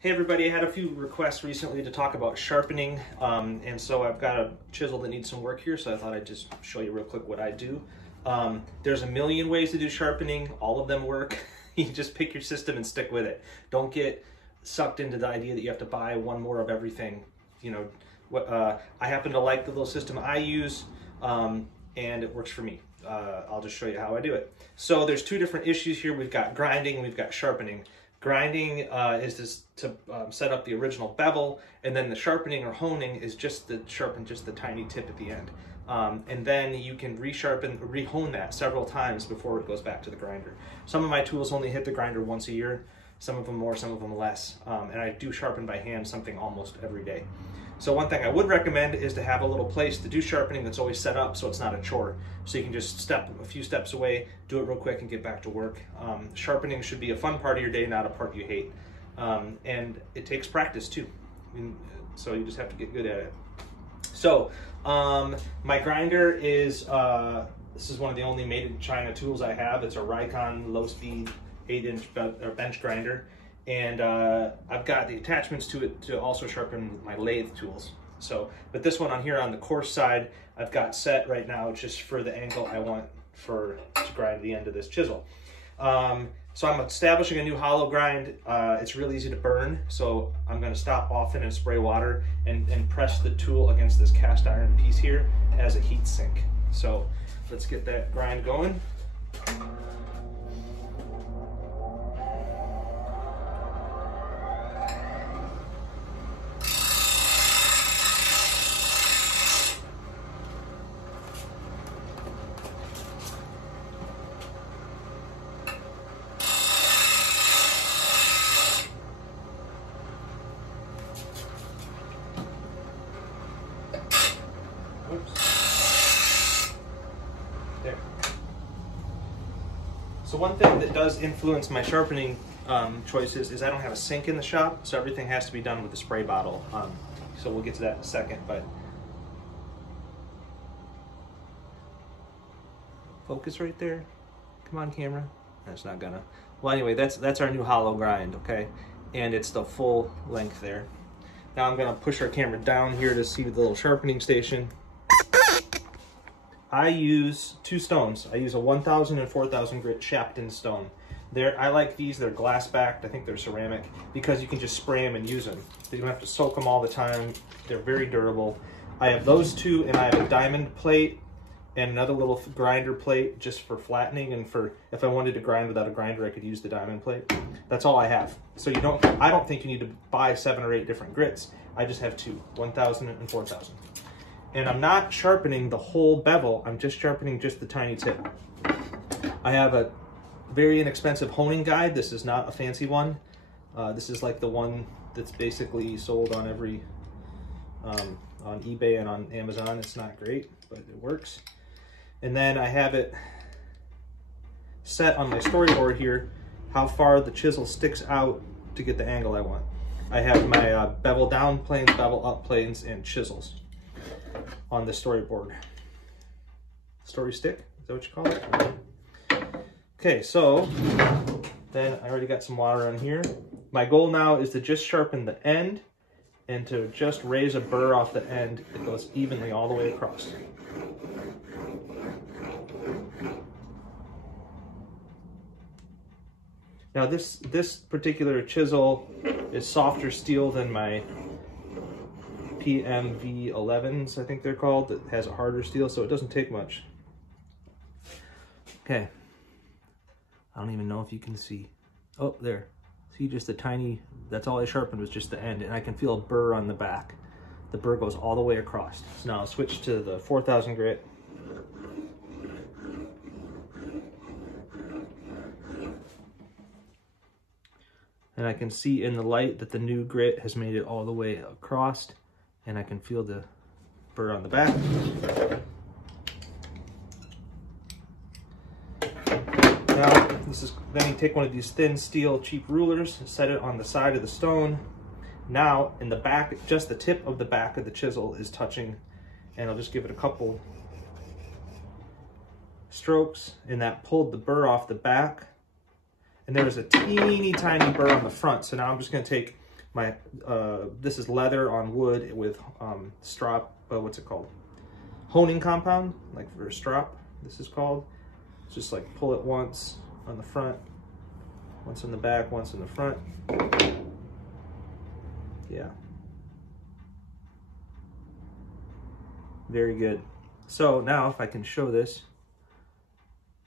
Hey everybody, I had a few requests recently to talk about sharpening, and so I've got a chisel that needs some work here, so I thought I'd just show you real quick what I do. There's a million ways to do sharpening, all of them work. You just pick your system and stick with it. Don't get sucked into the idea that you have to buy one more of everything. You know, I happen to like the little system I use, and it works for me. I'll just show you how I do it. So there's two different issues here. We've got grinding and we've got sharpening. Grinding is just to set up the original bevel, and then the sharpening or honing is just to sharpen just the tiny tip at the end. And then you can re-hone that several times before it goes back to the grinder. Some of my tools only hit the grinder once a year, some of them more, some of them less. And I do sharpen by hand something almost every day. So one thing I would recommend is to have a little place to do sharpening that's always set up so it's not a chore. So you can just step a few steps away, do it real quick and get back to work. Sharpening should be a fun part of your day, not a part you hate. And it takes practice too. So you just have to get good at it. So my grinder is, this is one of the only made in China tools I have. It's a Rikon low speed 8-inch bench grinder. And I've got the attachments to it to also sharpen my lathe tools. So, but this one on here on the coarse side, I've got set right now just for the angle I want to grind the end of this chisel. So I'm establishing a new hollow grind. It's real easy to burn, so I'm going to stop often and spray water and press the tool against this cast iron piece here as a heat sink. So let's get that grind going. Oops. There. So one thing that does influence my sharpening choices is I don't have a sink in the shop, so everything has to be done with a spray bottle. So we'll get to that in a second, but focus right there. Come on, camera. That's not gonna. Well, anyway, that's our new hollow grind, okay? And it's the full length there. Now I'm gonna push our camera down here to see the little sharpening station. I use two stones. I use a 1000 and 4000 grit sharpen stone. I like these, they're glass backed, I think they're ceramic, because you can just spray them and use them. You don't have to soak them all the time. They're very durable. I have those two, and I have a diamond plate and another little grinder plate just for flattening, and for if I wanted to grind without a grinder, I could use the diamond plate. That's all I have. So I don't think you need to buy 7 or 8 different grits. I just have two, 1000 and 4000. And I'm not sharpening the whole bevel, I'm just sharpening just the tiny tip. I have a very inexpensive honing guide. This is not a fancy one. This is like the one that's basically sold on every, on eBay and on Amazon. It's not great, but it works. And then I have it set on my storyboard here, how far the chisel sticks out to get the angle I want. I have my bevel down planes, bevel up planes, and chisels on the storyboard. Story stick, is that what you call it? Okay, so then I already got some water on here. My goal now is to just sharpen the end and to just raise a burr off the end that goes evenly all the way across. Now this particular chisel is softer steel than my PMV11s, I think they're called, that has a harder steel, so it doesn't take much. Okay. I don't even know if you can see. Oh, there. See just the tiny, that's all I sharpened was just the end, and I can feel a burr on the back. The burr goes all the way across. So now I'll switch to the 4000 grit. And I can see in the light that the new grit has made it all the way across, and I can feel the burr on the back. Now, then you take one of these thin steel cheap rulers and set it on the side of the stone. Now, in the back, just the tip of the back of the chisel is touching, and I'll just give it a couple strokes, and that pulled the burr off the back. And there was a teeny tiny burr on the front, so now I'm just going to take This is leather on wood with strop, what's it called? Honing compound, like for a strop, this is called. It's just like pull it once on the front, once in the back, once in the front. Yeah. Very good. So now if I can show this,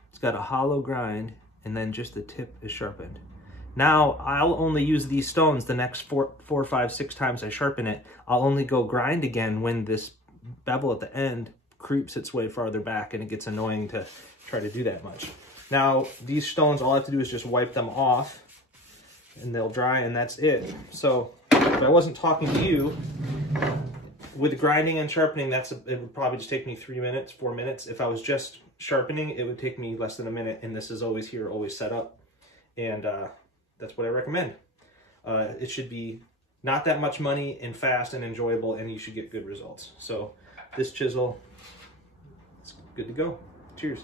it's got a hollow grind and then just the tip is sharpened. Now I'll only use these stones the next 4, 5, 6 times I sharpen it. I'll only go grind again when this bevel at the end creeps its way farther back and it gets annoying to try to do that much. Now these stones, all I have to do is just wipe them off and they'll dry and that's it. So if I wasn't talking to you, with grinding and sharpening, it would probably just take me 3 minutes, 4 minutes. If I was just sharpening, it would take me less than a minute, and this is always here, always set up. And that's what I recommend. It should be not that much money and fast and enjoyable, and you should get good results. So this chisel is good to go. Cheers.